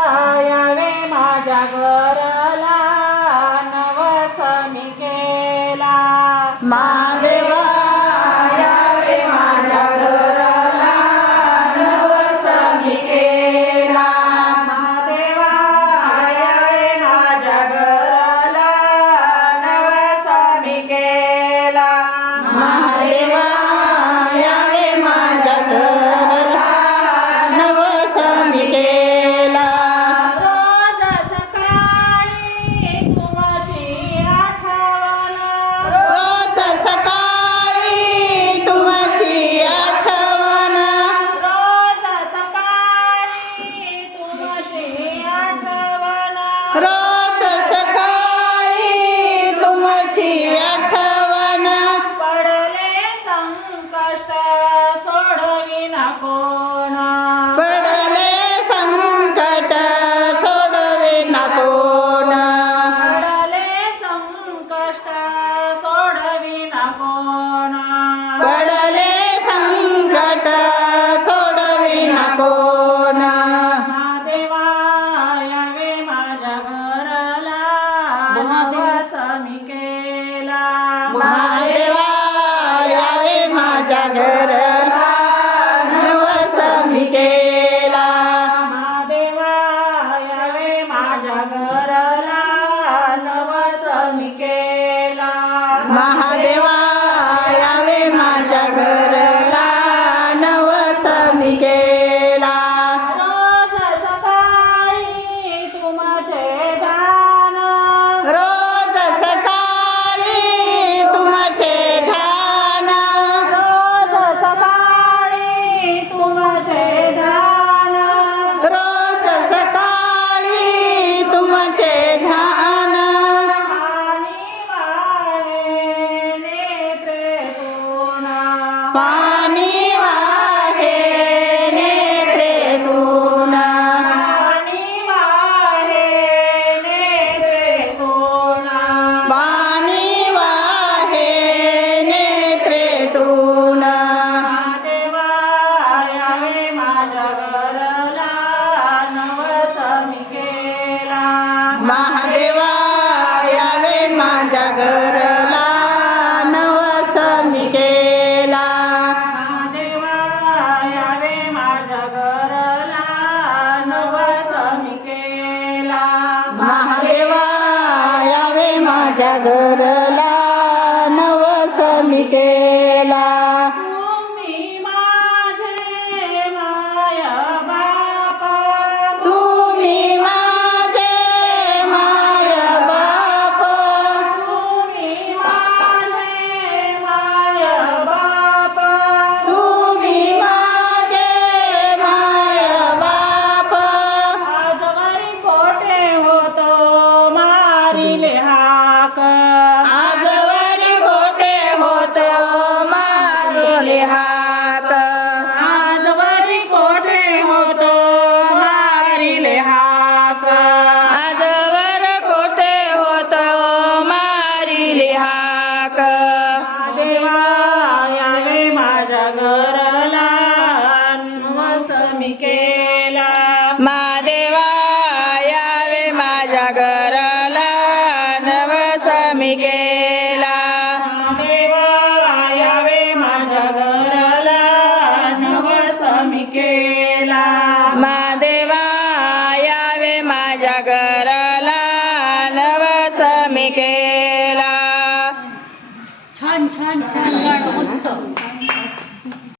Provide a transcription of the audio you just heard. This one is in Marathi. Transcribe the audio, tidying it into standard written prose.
यावे माझ्या घराला नवस मी केला। महादेवा यावे माझ्या घराला नवस मी केला। महादेवा यावे माझ्या घराला नवस मी केला। महादेवा यावे माझ्या घराला नवस मी केला। रोज सकाळी तुमची आठवण, रोज सकाळी तुमची आठवण, रोज सकाळी तुमची आठवण, रोज सकाळी तुमची आठवण। पडले संकष्ट सोडविना कोण, पडले संकट सोडविना कोण, पडले संकष्ट सोडविना कोण। पडले संकट सोडविना कोण। महादेवा यावे माझ्या घराला नवस मी केला। महादेवा यावे माझ्या घराला नवस मी केला। महादेवा यावे माझ्या घराला नवस मी केला। महादेवा यावे माझ्या घराला नवस मी केला। रोज सकाळी तुमचे दान, रोज सकाळी तुमचे ध्यान, रोज सकाळी तुमचे दान, रोज सकाळी तुमचे ध्यान। पाणी वाहे नेत्रेतून, पाणी वाहे पाणी वाहे नेत्रेतून, पाणी वाहे नेत्रेतून। महादेवा यावे माझ्या घराला नवस मी केला। महादेवा यावे माझ्या घराला नवस मी केला। महादेवा यावे माझ्या घराला नवस मी केला। महादेवा यावे माझ्या घराला नवस मी केला। तुम्ही माझे माय बाप, तुम्ही माझे माय बाप, तुम्ही माझे माय बाप, तुम्ही माझे माय बाप। आजवरी कोठे होतो मारिले हाक, आजवरी कोठे होतो मारिले हाक, आजवरी कोठे होतो मारिले हाक। आजवर कोठे होतो मारिले हाक। महादेवा यावे माझ्या घराला नवस मी केला। महादेवा यावे माझ्या घराला नवस मी केला। महादेवा यावे माझ्या घराला नवस मी केला। महादेवा यावे माझ्या घराला नवस मी केला। छान छान छान गाणं मस्त.